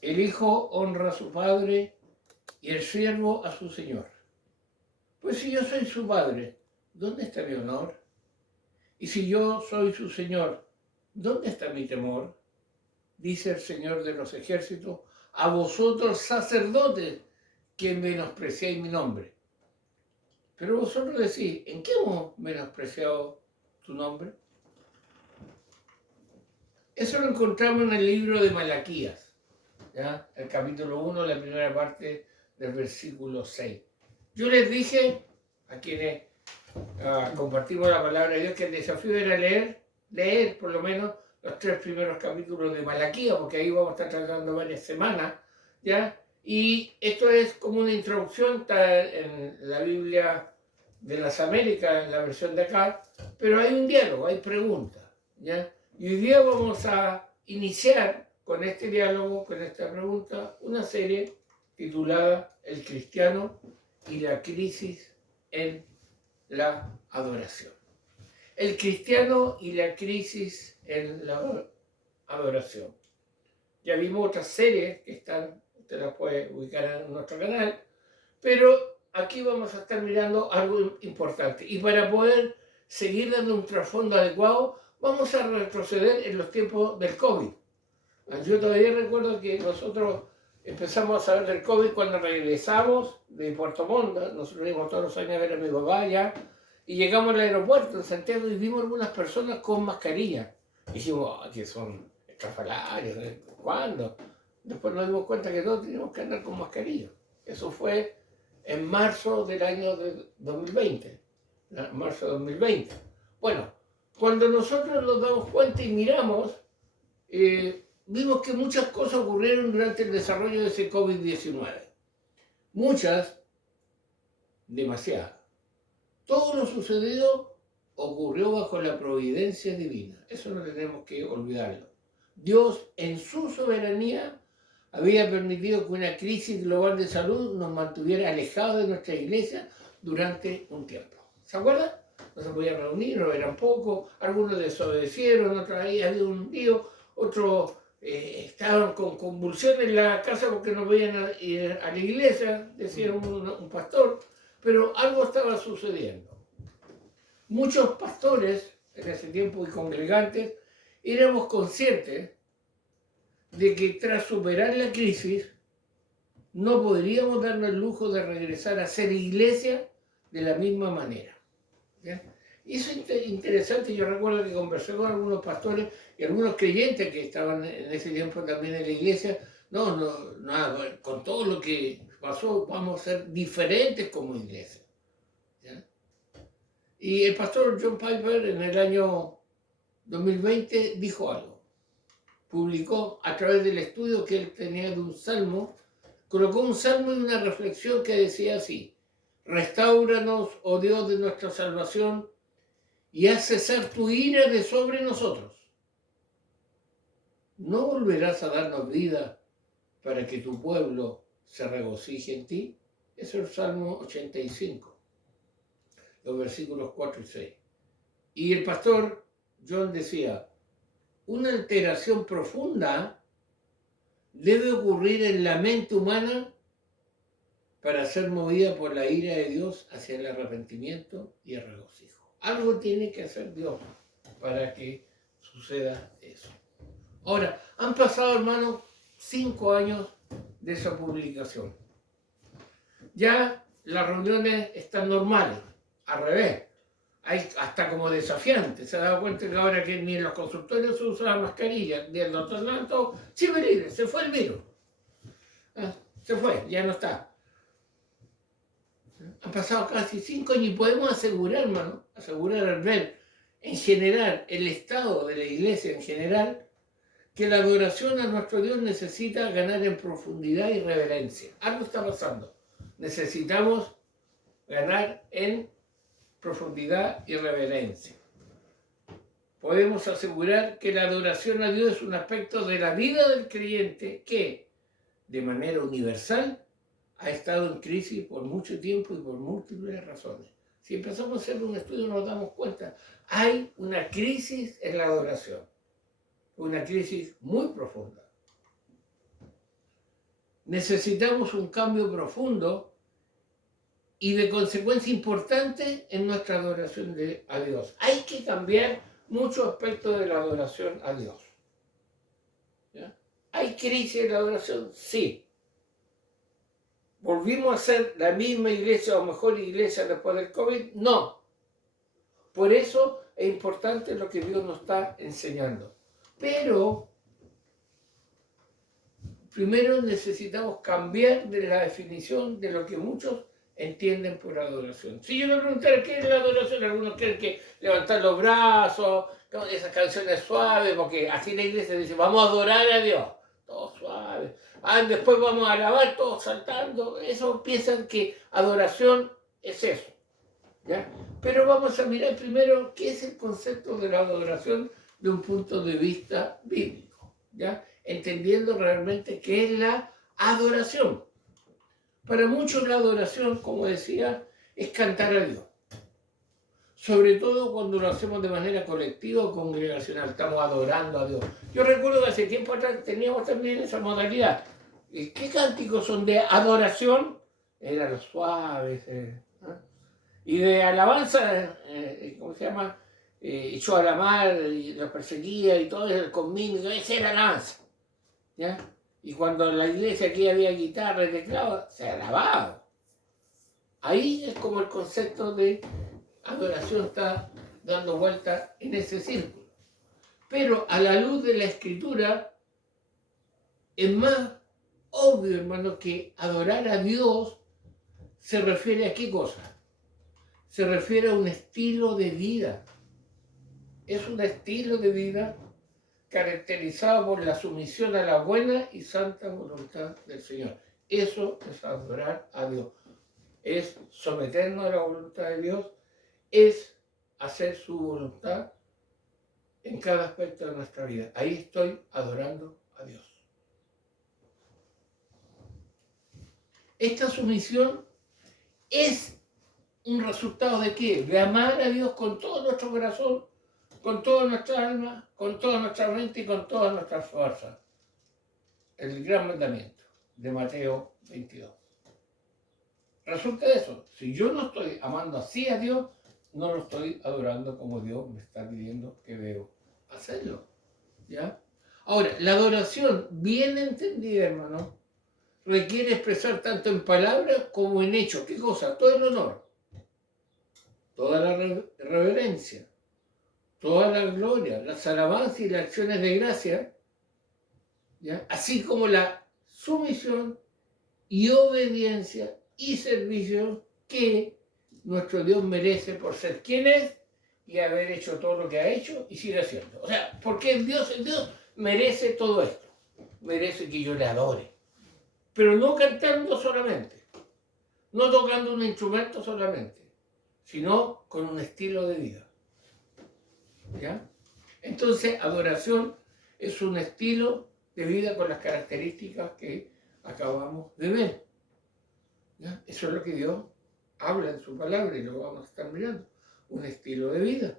El hijo honra a su padre y el siervo a su señor. Pues si yo soy su padre, ¿dónde está mi honor? Y si yo soy su señor, ¿dónde está mi temor? Dice el Señor de los ejércitos, a vosotros sacerdotes que menospreciáis mi nombre. Pero vosotros decís, ¿en qué hemos menospreciado tu nombre? Eso lo encontramos en el libro de Malaquías, ¿ya? El capítulo 1, la primera parte del versículo 6. Yo les dije a quienes compartimos la palabra de Dios que el desafío era leer por lo menos los 3 primeros capítulos de Malaquías, porque ahí vamos a estar tratando varias semanas, ¿ya? Y esto es como una introducción, está en la Biblia de las Américas, en la versión de acá, pero hay un diálogo, hay preguntas, ¿ya? Y hoy día vamos a iniciar con este diálogo, con esta pregunta, una serie titulada El cristiano y la crisis en la adoración. El cristiano y la crisis en la adoración. Ya vimos otras series que están, usted las puede ubicar en nuestro canal, pero aquí vamos a estar mirando algo importante. Y para poder seguir dando un trasfondo adecuado, vamos a retroceder en los tiempos del COVID. Yo todavía recuerdo que nosotros empezamos a saber del COVID cuando regresamos de Puerto Montt. Nosotros íbamos todos los años a ver a mi papá allá y llegamos al aeropuerto en Santiago y vimos algunas personas con mascarilla. Y dijimos, oh, que son estrafalarios, ¿cuándo? Después nos dimos cuenta que todos teníamos que andar con mascarilla. Eso fue en marzo del año 2020. Marzo de 2020. Bueno, cuando nosotros nos damos cuenta y miramos, vimos que muchas cosas ocurrieron durante el desarrollo de ese COVID-19. Muchas, demasiadas. Todo lo sucedido ocurrió bajo la providencia divina. Eso no tenemos que olvidarlo. Dios, en su soberanía, había permitido que una crisis global de salud nos mantuviera alejados de nuestra iglesia durante un tiempo. ¿Se acuerdan? No se podían reunir, no eran pocos, algunos desobedecieron, otros ahí había un lío, otros estaban con convulsiones en la casa porque no podían ir a la iglesia, decía un pastor, pero algo estaba sucediendo. Muchos pastores en ese tiempo y congregantes éramos conscientes de que tras superar la crisis no podríamos darnos el lujo de regresar a ser iglesia de la misma manera. ¿Ya? Y eso es interesante. Yo recuerdo que conversé con algunos pastores y algunos creyentes que estaban en ese tiempo también en la iglesia. No, con todo lo que pasó vamos a ser diferentes como iglesia. ¿Ya? Y el pastor John Piper en el año 2020 dijo algo. Publicó a través del estudio que él tenía de un salmo, colocó un salmo y una reflexión que decía así: restáuranos, oh Dios de nuestra salvación, y haz cesar tu ira de sobre nosotros. ¿No volverás a darnos vida para que tu pueblo se regocije en ti? Es el Salmo 85, los versículos 4 y 6. Y el pastor John decía, una alteración profunda debe ocurrir en la mente humana para ser movida por la ira de Dios hacia el arrepentimiento y el regocijo. Algo tiene que hacer Dios para que suceda eso. Ahora, han pasado, hermanos, 5 años de esa publicación. Ya las reuniones están normales, al revés. Hay hasta como desafiantes. Se ha dado cuenta que ahora que ni en los consultorios se usa la mascarilla, ni el doctor Lanto, libre, se fue el virus. Se fue, ya no está. Han pasado casi 5 años y podemos asegurar, hermano, al ver en general el estado de la iglesia en general, que la adoración a nuestro Dios necesita ganar en profundidad y reverencia. Algo está pasando. Necesitamos ganar en profundidad y reverencia. Podemos asegurar que la adoración a Dios es un aspecto de la vida del creyente que, de manera universal, ha estado en crisis por mucho tiempo y por múltiples razones. Si empezamos a hacer un estudio nos damos cuenta, hay una crisis en la adoración, una crisis muy profunda. necesitamos un cambio profundo y de consecuencia importante en nuestra adoración a Dios. Hay que cambiar muchos aspectos de la adoración a Dios. ¿Ya? ¿Hay crisis en la adoración? Sí. ¿Volvimos a ser la misma iglesia o mejor iglesia después del COVID? No. Por eso es importante lo que Dios nos está enseñando. Pero primero necesitamos cambiar de la definición de lo que muchos entienden por adoración. Si yo me preguntara qué es la adoración, algunos creen que levantar los brazos, esas canciones suaves, porque así la iglesia dice, vamos a adorar a Dios, todo suave. Después vamos a alabar, todos saltando. Eso piensan que adoración es eso. ¿Ya? Pero vamos a mirar primero qué es el concepto de la adoración de un punto de vista bíblico, ¿ya? Entendiendo realmente qué es la adoración. Para muchos la adoración, como decía, es cantar a Dios. Sobre todo cuando lo hacemos de manera colectiva o congregacional, estamos adorando a Dios. Yo recuerdo que hace tiempo atrás teníamos también esa modalidad. ¿Qué cánticos son de adoración? Eran los suaves, y de alabanza, ¿cómo se llama? Echó a la mar y los perseguía y todo eso con mímica, esa era alabanza. ¿Ya? Y cuando en la iglesia aquí había guitarra y teclado, se alababa. Ahí es como el concepto de adoración está dando vuelta en ese círculo. Pero a la luz de la Escritura, es más obvio, hermano, que adorar a Dios se refiere a qué cosa. Se refiere a un estilo de vida. Es un estilo de vida caracterizado por la sumisión a la buena y santa voluntad del Señor. Eso es adorar a Dios. Es someternos a la voluntad de Dios, es hacer su voluntad en cada aspecto de nuestra vida. Ahí estoy adorando a Dios. Esta sumisión es un resultado de qué? De amar a Dios con todo nuestro corazón, con toda nuestra alma, con toda nuestra mente y con todas nuestras fuerzas. El gran mandamiento de Mateo 22. Resulta de eso. Si yo no estoy amando así a Dios, no lo estoy adorando como Dios me está pidiendo que debo hacerlo. ¿Ya? Ahora, la adoración bien entendida, hermano, requiere expresar tanto en palabras como en hechos. ¿Qué cosa? Todo el honor, toda la reverencia, toda la gloria, las alabanzas y las acciones de gracia, ¿ya? Así como la sumisión y obediencia y servicio que nuestro Dios merece por ser quien es y haber hecho todo lo que ha hecho y sigue haciendo. O sea, porque el Dios merece todo esto. Merece que yo le adore. Pero no cantando solamente, no tocando un instrumento solamente, sino con un estilo de vida. ¿Ya? Entonces, adoración es un estilo de vida con las características que acabamos de ver. ¿Ya? Eso es lo que Dios habla en su palabra y lo vamos a estar mirando. Un estilo de vida.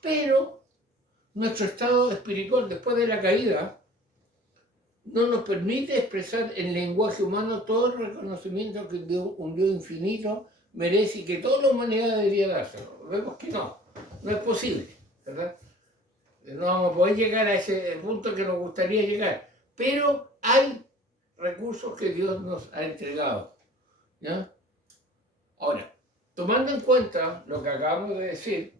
Pero nuestro estado espiritual después de la caída no nos permite expresar en lenguaje humano todo el reconocimiento que un Dios infinito merece y que toda la humanidad debería dárselo. Vemos que no es posible, ¿verdad? No vamos a poder llegar a ese punto que nos gustaría llegar, pero hay recursos que Dios nos ha entregado, ¿ya? Ahora, tomando en cuenta lo que acabamos de decir,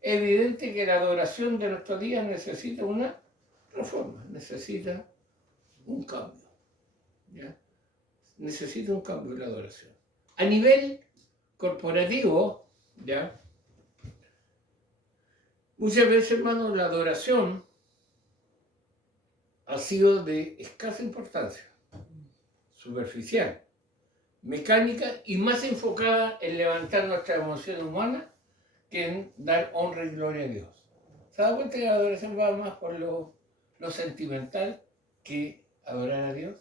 es evidente que la adoración de nuestros días necesita una reforma, necesita un cambio, ¿ya? Necesita un cambio la adoración. A nivel corporativo, ¿ya? Muchas veces, hermanos, la adoración ha sido de escasa importancia, superficial, mecánica y más enfocada en levantar nuestra emoción humana que en dar honra y gloria a Dios. ¿Se da cuenta que la adoración va más por lo sentimental que adorar a Dios?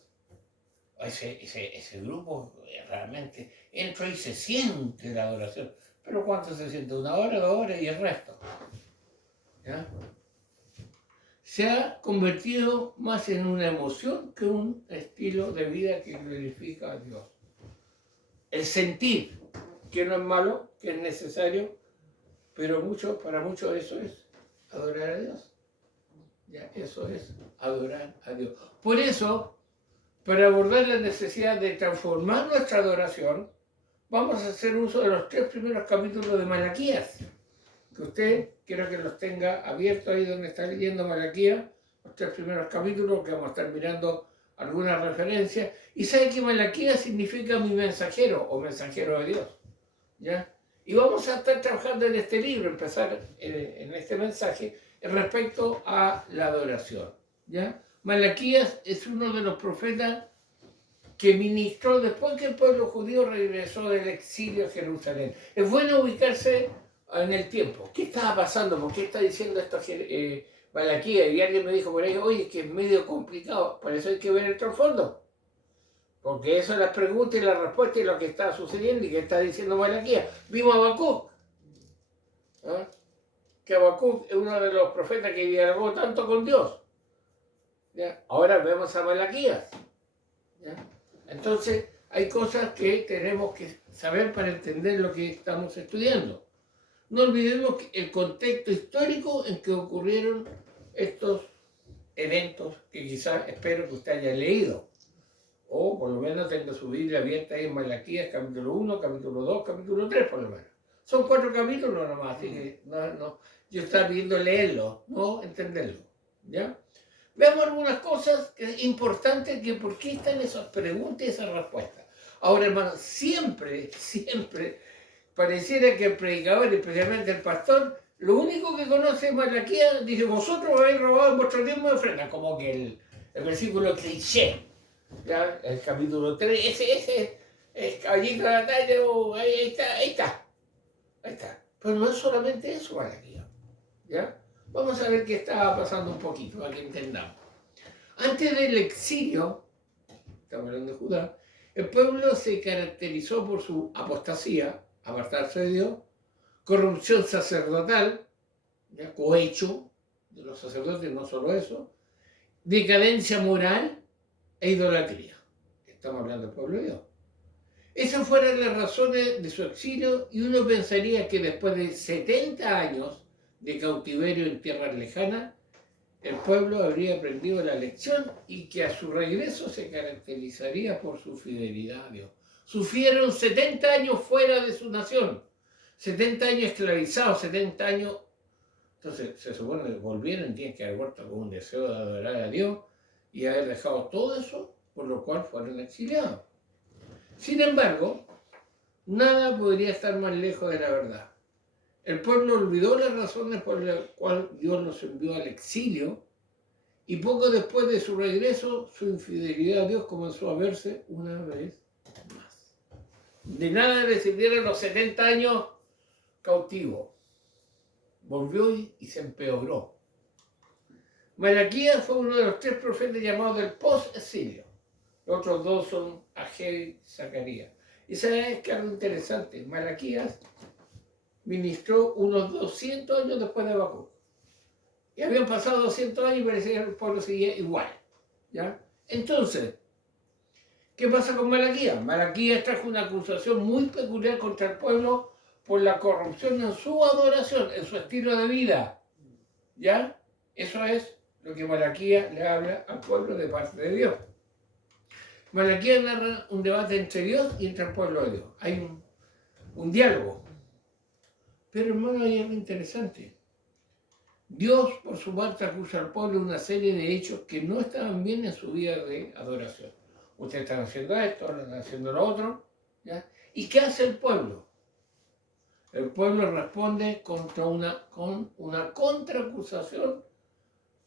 Ese grupo realmente entra y se siente la adoración. Pero ¿cuánto se siente? 1 hora, 2 horas y el resto. ¿Ya? se ha convertido más en una emoción que un estilo de vida que glorifica a Dios. El sentir, que no es malo, que es necesario, pero para muchos eso es adorar a Dios. Ya, eso es adorar a Dios. Por eso, para abordar la necesidad de transformar nuestra adoración, vamos a hacer uso de los 3 primeros capítulos de Malaquías. Que usted quiero que los tenga abiertos ahí donde está leyendo Malaquías, los 3 primeros capítulos, que vamos a estar mirando algunas referencias. Y sabe que Malaquías significa mi mensajero o mensajero de Dios. ¿Ya? Y vamos a estar trabajando en este libro, empezar en este mensaje respecto a la adoración. ¿Ya? Malaquías es uno de los profetas que ministró después que el pueblo judío regresó del exilio a Jerusalén. Es bueno ubicarse en el tiempo. ¿Qué estaba pasando? ¿Por qué está diciendo esto Malaquías? Y alguien me dijo por ahí, oye, es que es medio complicado. Por eso hay que ver el trasfondo. Porque eso es la pregunta y la respuesta y lo que está sucediendo y que está diciendo Malaquías. Vimos a Habacuc. ¿Ah? Que Habacuc es uno de los profetas que dialogó tanto con Dios. ¿Ya? Ahora vemos a Malaquías. ¿Ya? Entonces, hay cosas que tenemos que saber para entender lo que estamos estudiando. No olvidemos el contexto histórico en que ocurrieron estos eventos que quizás espero que usted haya leído. O por lo menos tenga su Biblia abierta ahí en Malaquías, capítulo 1, capítulo 2, capítulo 3 por lo menos. Son 4 capítulos nomás, así que yo estaba pidiendo leerlo, no entenderlo. ¿Ya? Veamos algunas cosas que es importante, que por qué están esas preguntas y esas respuestas. Ahora, hermano, siempre pareciera que el predicador, especialmente el pastor, lo único que conoce es Malaquías, dice, vosotros habéis robado en vuestro tiempo de ofrenda, como que el versículo cliché. ¿Ya? El capítulo 3, ese es caballito de la batalla, ahí está. Pero no es solamente eso, Malaquías. ¿Ya? Vamos a ver qué estaba pasando un poquito, para que entendamos. Antes del exilio, estamos hablando de Judá, el pueblo se caracterizó por su apostasía, apartarse de Dios, corrupción sacerdotal, ¿ya? Cohecho de los sacerdotes, no solo eso, decadencia moral e idolatría. Estamos hablando del pueblo de Dios. Esas fueron las razones de su exilio y uno pensaría que después de 70 años de cautiverio en tierras lejanas, el pueblo habría aprendido la lección y que a su regreso se caracterizaría por su fidelidad a Dios. Sufrieron 70 años fuera de su nación, 70 años esclavizados, 70 años. Entonces se supone que volvieron y tienen que haber vuelto con un deseo de adorar a Dios y haber dejado todo eso, por lo cual fueron exiliados. Sin embargo, nada podría estar más lejos de la verdad. El pueblo olvidó las razones por las cuales Dios los envió al exilio y poco después de su regreso, su infidelidad a Dios comenzó a verse una vez más. De nada le sirvieron los 70 años cautivos. Volvió y se empeoró. Malaquías fue uno de los 3 profetas llamados del post-exilio. Los otros 2 son Ageo y Zacarías. Y sabes que algo interesante, Malaquías ministró unos 200 años después de Habacuc. Y habían pasado 200 años y parecía que el pueblo seguía igual. ¿Ya? Entonces, ¿qué pasa con Malaquías? Malaquías trajo una acusación muy peculiar contra el pueblo por la corrupción en su adoración, en su estilo de vida. ¿Ya? Eso es lo que Malaquías le habla al pueblo de parte de Dios. Malaquías narra un debate entre Dios y entre el pueblo de Dios. Hay un diálogo. Pero hermano, hay algo interesante. Dios, por su parte, acusa al pueblo de una serie de hechos que no estaban bien en su vida de adoración. Ustedes están haciendo esto, ahora están haciendo lo otro. ¿Ya? ¿Y qué hace el pueblo? El pueblo responde con una contraacusación,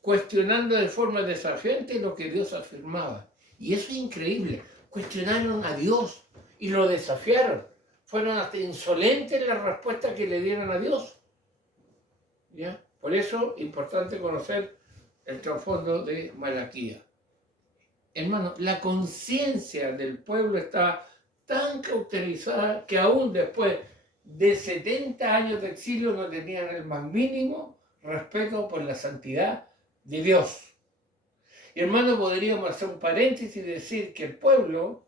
cuestionando de forma desafiante lo que Dios afirmaba. Y eso es increíble. Cuestionaron a Dios y lo desafiaron. Fueron hasta insolentes las respuestas que le dieron a Dios. ¿Ya? Por eso es importante conocer el trasfondo de Malaquías. Hermano, la conciencia del pueblo está tan cauterizada que aún después de 70 años de exilio no tenían el más mínimo respeto por la santidad de Dios. Y hermano, podríamos hacer un paréntesis y decir que el pueblo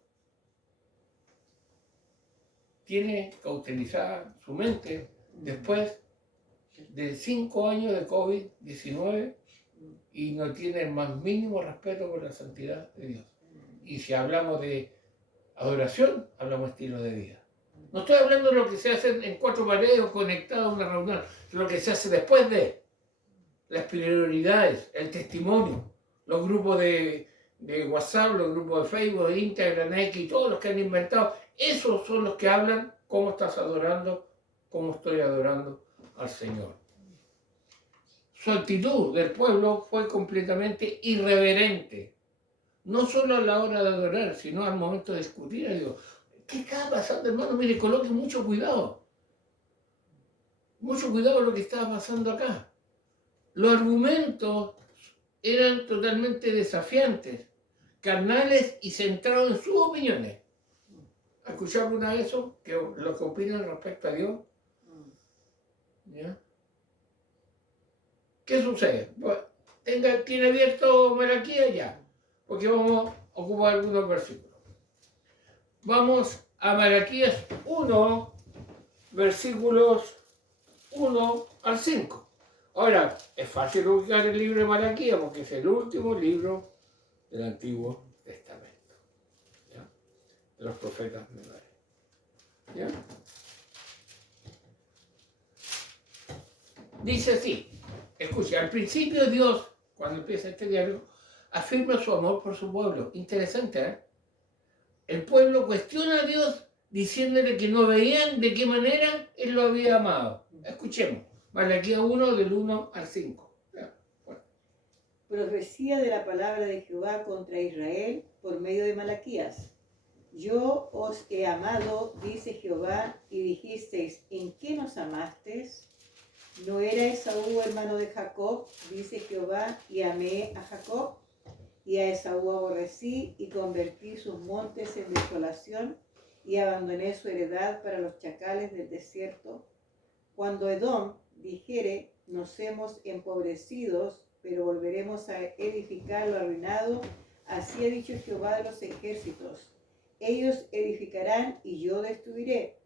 tiene cauterizada su mente después de 5 años de COVID-19 y no tiene el más mínimo respeto por la santidad de Dios. Y si hablamos de adoración, hablamos de estilo de vida. No estoy hablando de lo que se hace en 4 paredes o conectado a una reunión, de lo que se hace después de las prioridades, el testimonio, los grupos de WhatsApp, los grupos de Facebook, de Instagram, X, todos los que han inventado. Esos son los que hablan cómo estás adorando, cómo estoy adorando al Señor. Su actitud del pueblo fue completamente irreverente. No solo a la hora de adorar, sino al momento de discutir a Dios. ¿Qué está pasando, hermano? Mire, coloque mucho cuidado. Mucho cuidado con lo que estaba pasando acá. Los argumentos eran totalmente desafiantes, carnales y centrados en sus opiniones. ¿Has escuchado alguna vez eso? Lo que opinan respecto a Dios. ¿Ya? ¿Qué sucede? Pues, tiene abierto Malaquías ya, porque vamos a ocupar algunos versículos. Vamos a Malaquías 1, versículos 1 al 5. Ahora, es fácil ubicar el libro de Malaquías porque es el último libro del Antiguo Testamento, ¿ya? De los profetas menores. ¿Ya? Dice así, escucha, al principio Dios, cuando empieza este diálogo, afirma su amor por su pueblo. Interesante, ¿eh? El pueblo cuestiona a Dios diciéndole que no veían de qué manera Él lo había amado. Escuchemos, Malaquías 1, del 1 al 5. Bueno. Profecía de la palabra de Jehová contra Israel por medio de Malaquías. Yo os he amado, dice Jehová, y dijisteis, ¿en qué nos amasteis? ¿No era Esaú hermano de Jacob, dice Jehová, y amé a Jacob? Y a Esaú aborrecí, y convertí sus montes en desolación, y abandoné su heredad para los chacales del desierto. Cuando Edom dijere, nos hemos empobrecidos, pero volveremos a edificar lo arruinado, así ha dicho Jehová de los ejércitos. Ellos edificarán, y yo destruiré,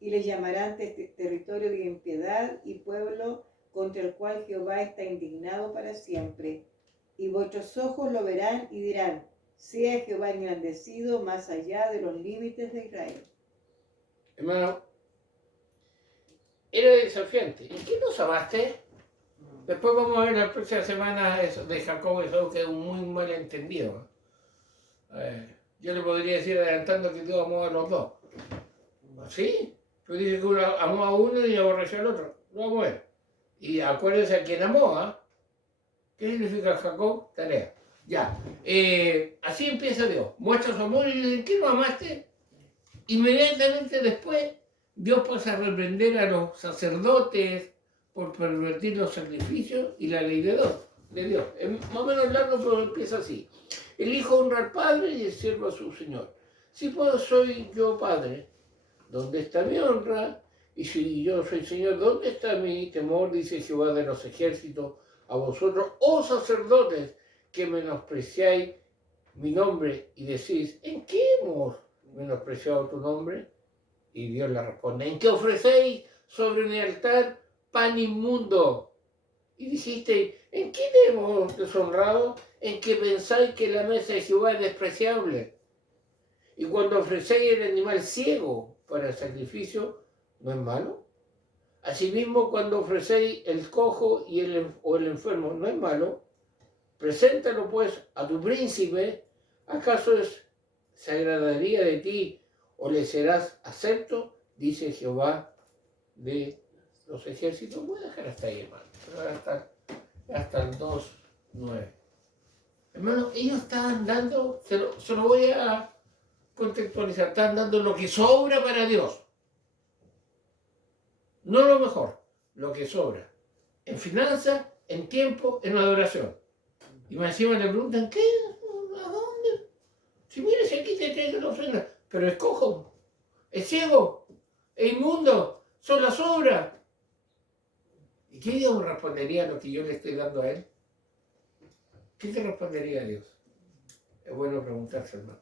y les llamarán territorio de impiedad y pueblo contra el cual Jehová está indignado para siempre. Y vuestros ojos lo verán y dirán, sea Jehová engrandecido más allá de los límites de Israel. Hermano, era desafiante. ¿En qué nos amaste? Después vamos a ver la próxima semana eso de Jacob y Esaú, que es un muy mal entendido. Yo le podría decir adelantando que Dios amó a los dos. ¿Sí? Pero dice que uno amó a uno y aborreció al otro. Lo vamos a ver. Y acuérdense a quién amó, ¿eh? ¿Qué significa Jacob? Tarea. Ya. Así empieza Dios. Muestra su amor y dice, ¿en qué nos amaste? Inmediatamente después, Dios pasa a reprender a los sacerdotes por pervertir los sacrificios y la ley de Dios. Es más o menos largo, pero empieza así. El hijo honra al padre y el siervo a su señor. Si pues soy yo padre, ¿dónde está mi honra? Y si yo soy señor, ¿dónde está mi temor? Dice Jehová de los ejércitos a vosotros, oh sacerdotes, que menospreciáis mi nombre y decís, ¿en qué hemos menospreciado tu nombre? Y Dios le responde, ¿en qué ofrecéis sobre mi altar pan inmundo? Y dijiste, ¿en qué te hemos deshonrado? ¿En que pensáis que la mesa de Jehová es despreciable? Y cuando ofrecéis el animal ciego para el sacrificio, ¿no es malo? Asimismo, cuando ofrecéis el cojo o el enfermo, ¿no es malo? Preséntalo pues a tu príncipe. ¿Acaso se agradaría de ti o le serás acepto? Dice Jehová de los ejércitos. Voy a dejar hasta ahí, hermano. Hasta el 2.9. Hermano, ellos estaban dando, se lo voy a contextualizar, estaban dando lo que sobra para Dios. No lo mejor, lo que sobra. En finanzas, en tiempo, en adoración. Y más encima le preguntan, ¿qué? ¿A dónde? Si mira, si aquí te traen la ofrenda, pero es cojo, es ciego, es inmundo, son las obras. ¿Y qué Dios respondería a lo que yo le estoy dando a él? ¿Qué te respondería Dios? Es bueno preguntarse, hermano.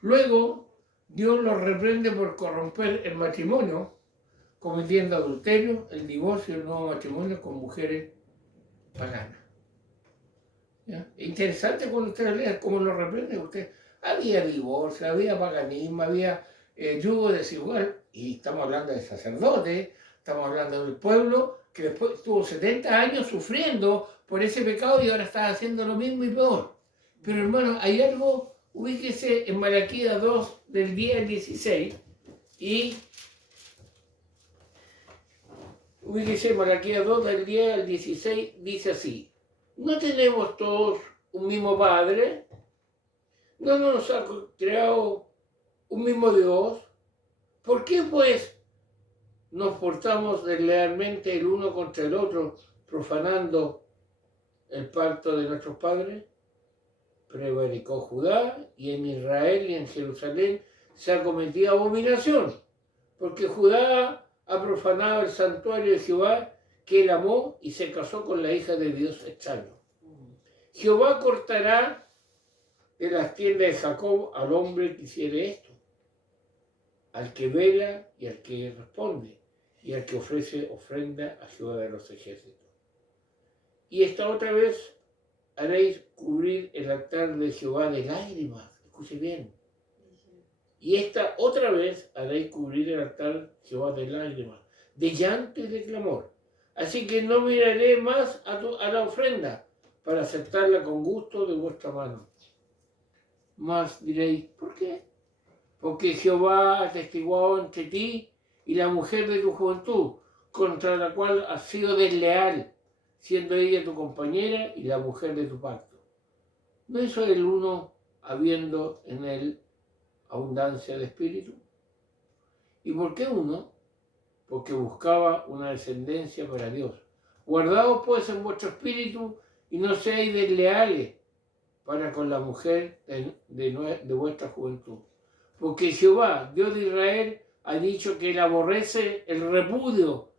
Luego, Dios los reprende por corromper el matrimonio, cometiendo adulterio, el divorcio y el nuevo matrimonio con mujeres paganas. ¿Ya? Interesante cuando usted lea cómo lo reprende usted. Había divorcio, había paganismo, había yugo desigual, y estamos hablando de sacerdotes, estamos hablando del pueblo que después estuvo 70 años sufriendo por ese pecado y ahora está haciendo lo mismo y peor. Pero hermano, hay algo, ubíquese en Malaquías 2 del 10 al 16 y ubíquese en Malaquías 2 del 10 al 16, dice así: ¿no tenemos todos un mismo Padre? ¿No nos ha creado un mismo Dios? ¿Por qué pues nos portamos deslealmente el uno contra el otro, profanando el pacto de nuestros padres? Prevaricó Judá, y en Israel y en Jerusalén se ha cometido abominación, porque Judá ha profanado el santuario de Jehová que él amó y se casó con la hija de Dios extraño. Jehová cortará de las tiendas de Jacob al hombre que hiciere esto, al que vela y al que responde, y al que ofrece ofrenda a Jehová de los ejércitos. Y esta otra vez haréis cubrir el altar de Jehová de lágrimas. Escuche bien. Y esta otra vez haréis cubrir el altar de Jehová de lágrimas, de llanto y de clamor. Así que no miraré más a la ofrenda para aceptarla con gusto de vuestra mano. Mas diréis, ¿por qué? Porque Jehová ha atestiguado entre ti y la mujer de tu juventud, contra la cual has sido desleal, siendo ella tu compañera y la mujer de tu pacto. ¿No hizo el uno habiendo en él abundancia de espíritu? ¿Y por qué uno? Porque buscaba una descendencia para Dios. Guardaos pues en vuestro espíritu y no seáis desleales para con la mujer de vuestra juventud. Porque Jehová, Dios de Israel, ha dicho que él aborrece el repudio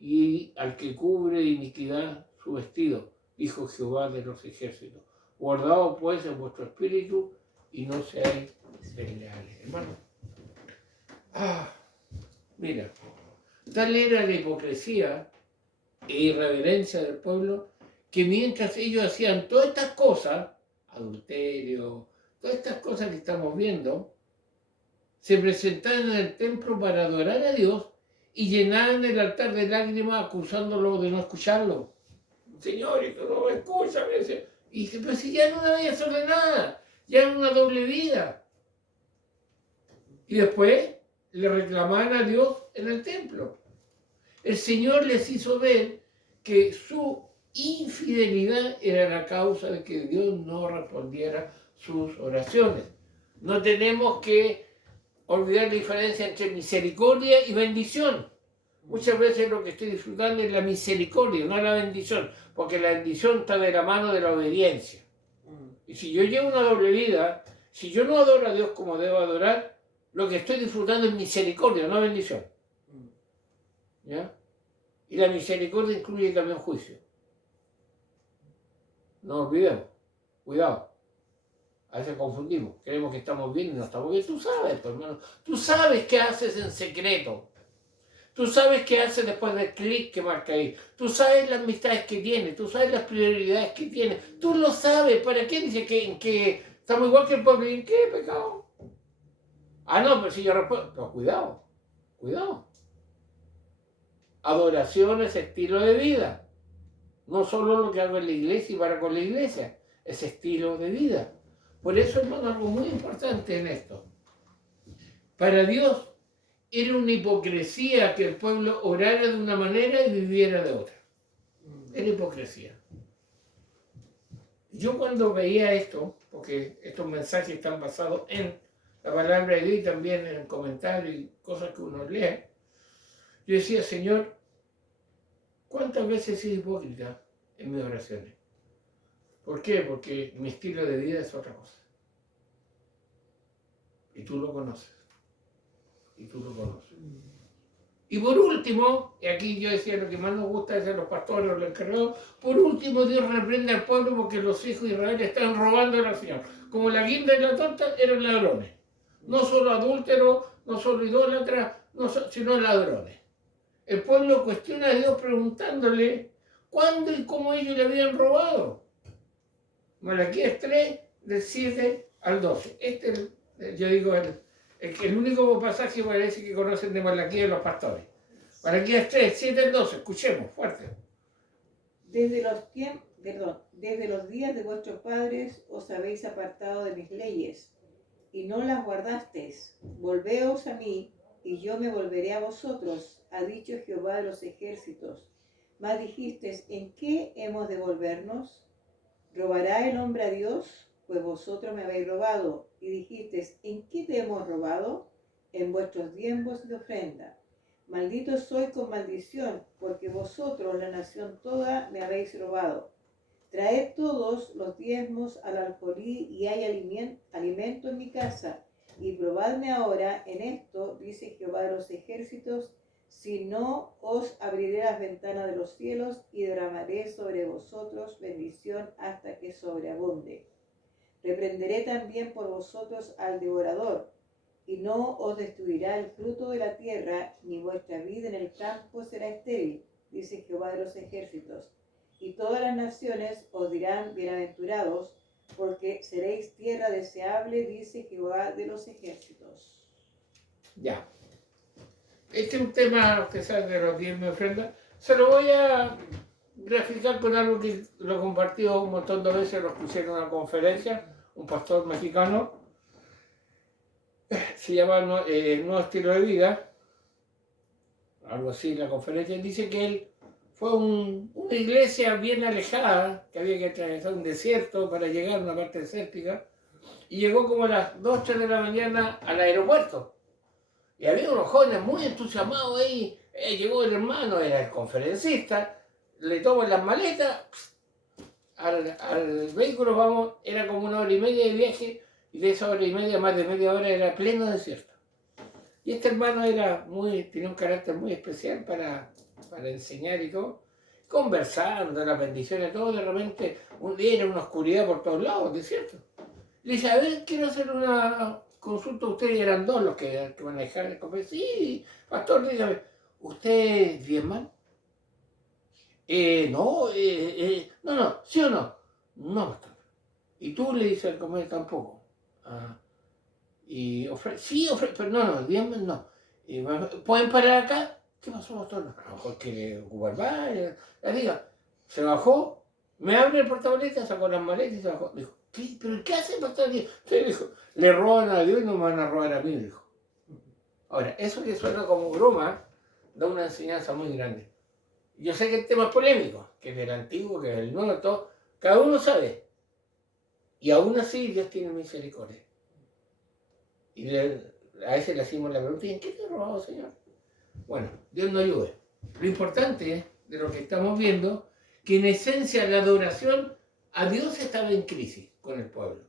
y al que cubre de iniquidad su vestido, dijo Jehová de los ejércitos. Guardaos pues en vuestro espíritu y no seáis desleales. Hermano, mira, tal era la hipocresía e irreverencia del pueblo que mientras ellos hacían todas estas cosas, adulterio, todas estas cosas que estamos viendo, se presentaban en el templo para adorar a Dios y llenaban el altar de lágrimas acusándolo de no escucharlo. Señor, tú no me escuchas. Y dice, pero si ya no me voy a hacer nada, ya es una doble vida. Y después le reclamaban a Dios en el templo. El Señor les hizo ver que su infidelidad era la causa de que Dios no respondiera sus oraciones. No tenemos que olvidar la diferencia entre misericordia y bendición. Muchas veces lo que estoy disfrutando es la misericordia, no la bendición, porque la bendición está de la mano de la obediencia. Y si yo llevo una doble vida, si yo no adoro a Dios como debo adorar, lo que estoy disfrutando es misericordia, no bendición. ¿Ya? Y la misericordia incluye también juicio. No olvidemos, cuidado. A veces confundimos, creemos que estamos bien y no estamos bien. Tú sabes, pues, hermano, tú sabes qué haces en secreto. Tú sabes qué haces después del clic que marca ahí. Tú sabes las amistades que tienes, tú sabes las prioridades que tienes. Tú lo sabes. ¿Para qué dice que estamos igual que el pueblo? ¿Y en qué pecado? No, pero si yo respondo. Pero cuidado, cuidado. Adoración es estilo de vida. No solo lo que hago en la iglesia y para con la iglesia. Es estilo de vida. Por eso, hermano, algo muy importante en esto. Para Dios era una hipocresía que el pueblo orara de una manera y viviera de otra. Era hipocresía. Yo cuando veía esto, porque estos mensajes están basados en la palabra de Dios y también en comentarios y cosas que uno lee, yo decía, Señor, ¿cuántas veces he sido hipócrita en mis oraciones? ¿Por qué? Porque mi estilo de vida es otra cosa. Y tú lo conoces. Y tú lo conoces. Y por último, y aquí yo decía lo que más nos gusta es a los pastores o los encargados, por último Dios reprende al pueblo porque los hijos de Israel están robando al Señor. Como la guinda y la torta eran ladrones. No solo adúlteros, no solo idólatras, sino ladrones. El pueblo cuestiona a Dios preguntándole cuándo y cómo ellos le habían robado. Malaquías 3, del 7 al 12. Este es, yo digo, el único pasaje parece que conocen de Malaquías los pastores. Malaquías 3, 7 al 12. Escuchemos, fuerte. Desde los días de vuestros padres os habéis apartado de mis leyes, y no las guardasteis. Volveos a mí, y yo me volveré a vosotros, ha dicho Jehová de los ejércitos. Mas dijisteis, ¿en qué hemos de volvernos? ¿Robará el hombre a Dios? Pues vosotros me habéis robado. Y dijisteis, ¿en qué te hemos robado? En vuestros diezmos de ofrenda. Maldito soy con maldición, porque vosotros, la nación toda, me habéis robado. Traed todos los diezmos al alfolí, y hay alimento en mi casa. Y probadme ahora en esto, dice Jehová de los ejércitos, si no os abriré las ventanas de los cielos y derramaré sobre vosotros bendición hasta que sobreabunde. Reprenderé también por vosotros al devorador, y no os destruirá el fruto de la tierra, ni vuestra vida en el campo será estéril, dice Jehová de los ejércitos. Y todas las naciones os dirán bienaventurados, porque seréis tierra deseable, dice Jehová de los ejércitos. Ya. Este es un tema que sale de los 10 de ofrenda. Se lo voy a graficar con algo que lo he compartido un montón de veces, lo escuché en una conferencia, un pastor mexicano, se llama Nuevo Estilo de Vida, algo así la conferencia, dice que él fue a una iglesia bien alejada, que había que atravesar un desierto para llegar a una parte desértica, y llegó como a las 2, 3 de la mañana al aeropuerto. Y había unos jóvenes muy entusiasmados ahí, llegó el hermano, era el conferencista, le toman las maletas, al vehículo vamos, era como 1 hora y media de viaje, y de esa 1 hora y media, más de media hora, era pleno desierto. Y este hermano tenía un carácter muy especial para enseñar y todo, conversando, las bendiciones, todo, de repente, un día era una oscuridad por todos lados, desierto. Le dice, a ver, quiero hacer una consulta, ustedes eran dos los que manejaban el conferencia. Sí, pastor, dígame, ¿usted diezman? No, ¿sí o no? No, pastor. ¿Y tú? Le dice al comer tampoco. Y sí, pero no, diezman no. ¿Pueden parar acá? ¿Qué pasó, pastor? A lo mejor quiere ocupar baño. La diga, se bajó, me abre el portaboleta, sacó las maletas y se bajó. Dijo, ¿qué? ¿Pero qué hace, pastor? Usted dijo, le roban a Dios y no me van a robar a mí, dijo. Ahora, eso que suena como broma, da una enseñanza muy grande. Yo sé que el tema es polémico, que es del antiguo, que es del nuevo, todo. Cada uno sabe. Y aún así Dios tiene misericordia. Y a veces le hacemos la pregunta, ¿y en qué te he robado, Señor? Bueno, Dios nos ayude. Lo importante de lo que estamos viendo, que en esencia la adoración a Dios estaba en crisis con el pueblo.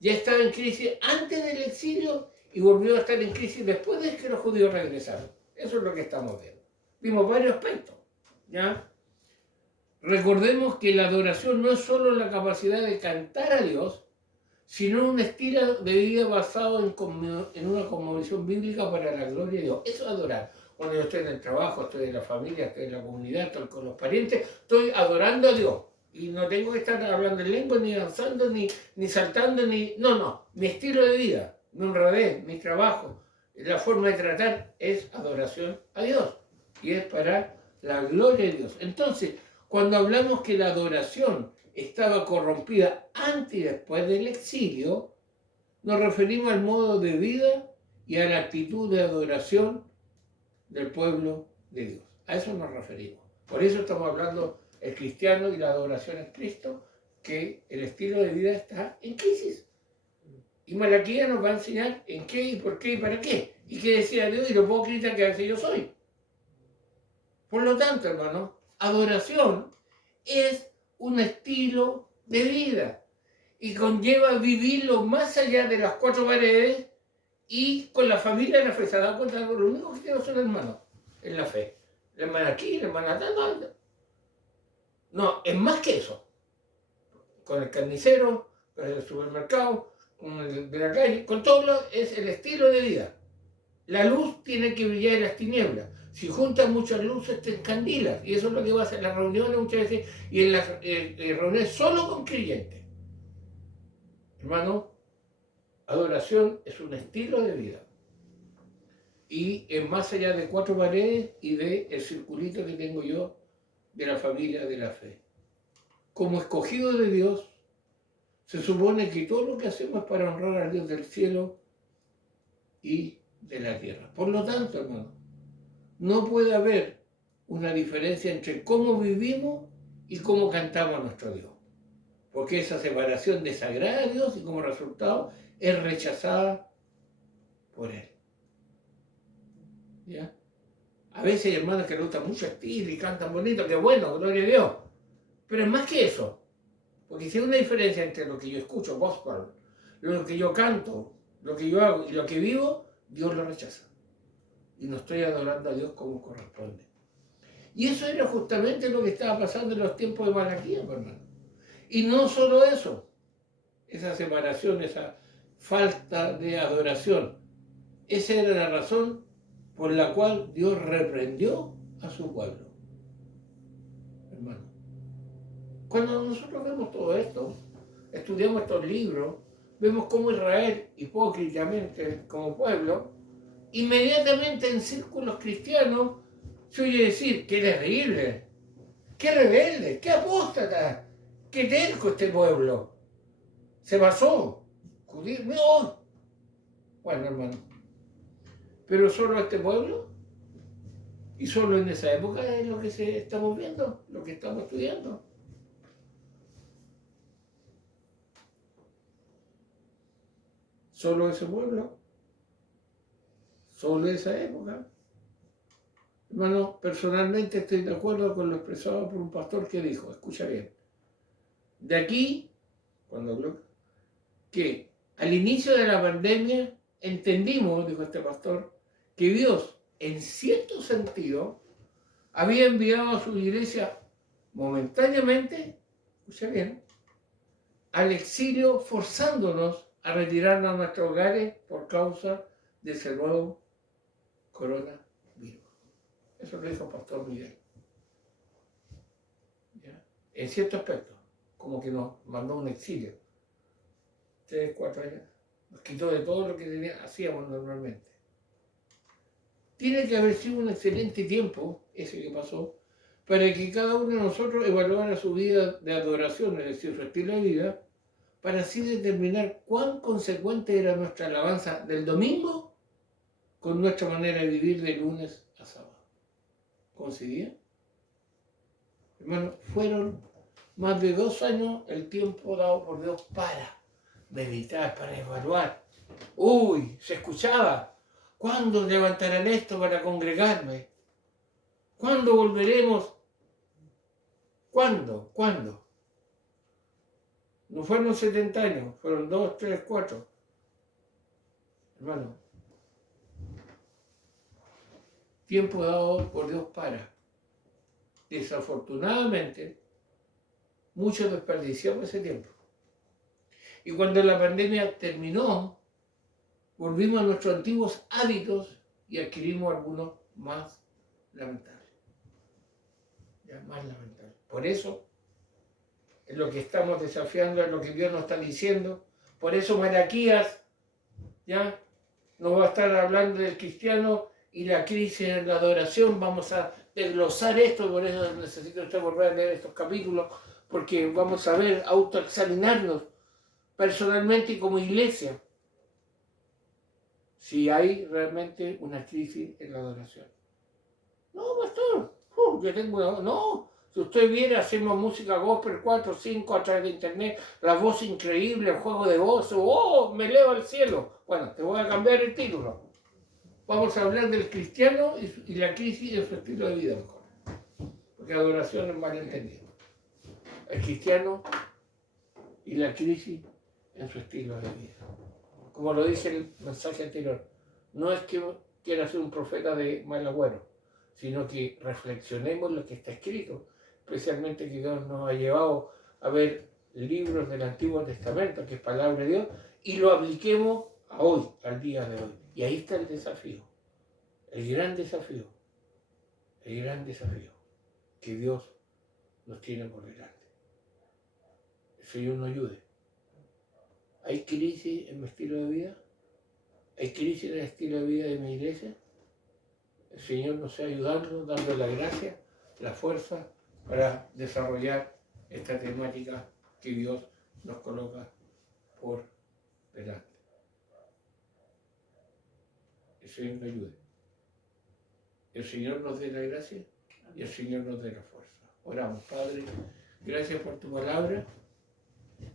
Ya estaba en crisis antes del exilio y volvió a estar en crisis después de que los judíos regresaron. Eso es lo que estamos viendo. Vimos varios aspectos, ¿ya? Recordemos que la adoración no es solo la capacidad de cantar a Dios, sino un estilo de vida basado en una cosmovisión bíblica para la gloria de Dios. Eso es adorar. Cuando yo estoy en el trabajo, estoy en la familia, estoy en la comunidad, estoy con los parientes, estoy adorando a Dios. Y no tengo que estar hablando en lengua, ni danzando, ni saltando, ni... No. Mi estilo de vida, mi honradez, mi trabajo, la forma de tratar es adoración a Dios. Y es para la gloria de Dios. Entonces, cuando hablamos que la adoración estaba corrompida antes y después del exilio, nos referimos al modo de vida y a la actitud de adoración del pueblo de Dios. A eso nos referimos. Por eso estamos hablando el cristiano y la adoración en Cristo, que el estilo de vida está en crisis. Y Malaquías nos va a enseñar en qué y por qué y para qué. Y qué decía Dios y lo hipócrita que a veces yo soy. Por lo tanto, hermano, adoración es un estilo de vida y conlleva vivirlo más allá de las 4 paredes y con la familia de la fe. ¿Se ha dado cuenta? Lo único que quiero son hermanos. en la fe. La hermana aquí, la hermana allá, no. No, es más que eso. Con el carnicero, con el supermercado, con el de la calle, con todo es el estilo de vida. La luz tiene que brillar en las tinieblas. Si juntas muchas luces te encandilas. Y eso es lo que pasa en las reuniones muchas veces y en las reuniones solo con creyentes. Hermano, adoración es un estilo de vida. Y es más allá de 4 paredes y de el circulito que tengo yo de la familia de la fe. Como escogido de Dios, se supone que todo lo que hacemos es para honrar al Dios del cielo y de la tierra. Por lo tanto, hermano, no puede haber una diferencia entre cómo vivimos y cómo cantamos a nuestro Dios. Porque esa separación desagrada a Dios y como resultado es rechazada por Él. ¿Ya? A veces hay hermanos que les gusta mucho estilo y cantan bonito, que bueno, gloria a Dios. Pero es más que eso. Porque si hay una diferencia entre lo que yo escucho, gospel, lo que yo canto, lo que yo hago y lo que vivo, Dios lo rechaza. Y no estoy adorando a Dios como corresponde. Y eso era justamente lo que estaba pasando en los tiempos de Malaquías, hermano. Y no solo eso, esa separación, esa falta de adoración. Esa era la razón por la cual Dios reprendió a su pueblo. Hermano, cuando nosotros vemos todo esto, estudiamos estos libros, vemos cómo Israel, hipócritamente como pueblo, inmediatamente en círculos cristianos se oye decir: qué terrible, qué rebelde, qué apóstata, qué terco este pueblo, se basó, no. Bueno, hermano, pero solo este pueblo y solo en esa época es lo que estamos viendo, lo que estamos estudiando. Solo ese pueblo, solo esa época. Hermano, personalmente estoy de acuerdo con lo expresado por un pastor que dijo, escucha bien, de aquí, cuando habló, que al inicio de la pandemia entendimos, dijo este pastor, que Dios, en cierto sentido, había enviado a su iglesia momentáneamente, escucha bien, al exilio, forzándonos a retirarnos a nuestros hogares por causa de ese nuevo coronavirus. Eso lo dijo el pastor Miguel. ¿Ya? En cierto aspecto, como que nos mandó un exilio. 3, 4 años. Nos quitó de todo lo que hacíamos normalmente. Tiene que haber sido un excelente tiempo, ese que pasó, para que cada uno de nosotros evaluara su vida de adoración, es decir, su estilo de vida, para así determinar cuán consecuente era nuestra alabanza del domingo con nuestra manera de vivir de lunes a sábado. ¿Coincidía? Hermano, fueron más de 2 años el tiempo dado por Dios para meditar, para evaluar. Uy, se escuchaba. ¿Cuándo levantarán esto para congregarme? ¿Cuándo volveremos? ¿Cuándo? ¿Cuándo? No fueron 70 años, fueron 2, 3, 4. Hermano, tiempo dado por Dios para. Desafortunadamente, muchos desperdiciamos ese tiempo. Y cuando la pandemia terminó, volvimos a nuestros antiguos hábitos y adquirimos algunos más lamentables. Ya, más lamentables. Por eso es lo que estamos desafiando, es lo que Dios nos está diciendo. Por eso Malaquías ya nos va a estar hablando del cristiano y la crisis en la adoración. Vamos a desglosar esto, por eso necesito usted volver a leer estos capítulos, porque vamos a ver, autoexaminarnos personalmente y como iglesia, si hay realmente una crisis en la adoración. No, pastor, yo tengo una... No, si usted viera, hacemos música gospel 4, 5 a través de internet, la voz increíble, el juego de voz, ¡oh, me elevo al cielo! Bueno, te voy a cambiar el título. Vamos a hablar del cristiano y la crisis de su estilo de vida mejor. Porque adoración es malentendido. El cristiano y la crisis en su estilo de vida. Como lo dice el mensaje anterior, no es que quiera ser un profeta de mal agüero, sino que reflexionemos lo que está escrito, especialmente que Dios nos ha llevado a ver libros del Antiguo Testamento, que es palabra de Dios, y lo apliquemos a hoy, al día de hoy. Y ahí está el desafío, el gran desafío, que Dios nos tiene por delante. El Señor nos ayude. ¿Hay crisis en mi estilo de vida? ¿Hay crisis en el estilo de vida de mi iglesia? El Señor nos está ayudando, dando la gracia, la fuerza para desarrollar esta temática que Dios nos coloca por delante. El Señor nos ayude. El Señor nos dé la gracia y el Señor nos dé la fuerza. Oramos, Padre, gracias por tu palabra.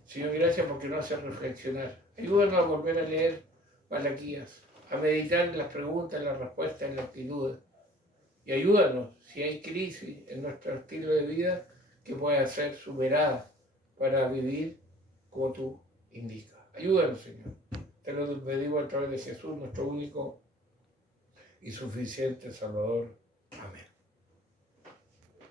Señor, gracias porque nos hace reflexionar. Ayúdanos a volver a leer Malaquías, a meditar en las preguntas, en las respuestas, en las actitudes. Y ayúdanos, si hay crisis en nuestro estilo de vida, que pueda ser superada para vivir como tú indicas. Ayúdanos, Señor. Te lo pedimos a través de Jesús, nuestro único y suficiente Salvador.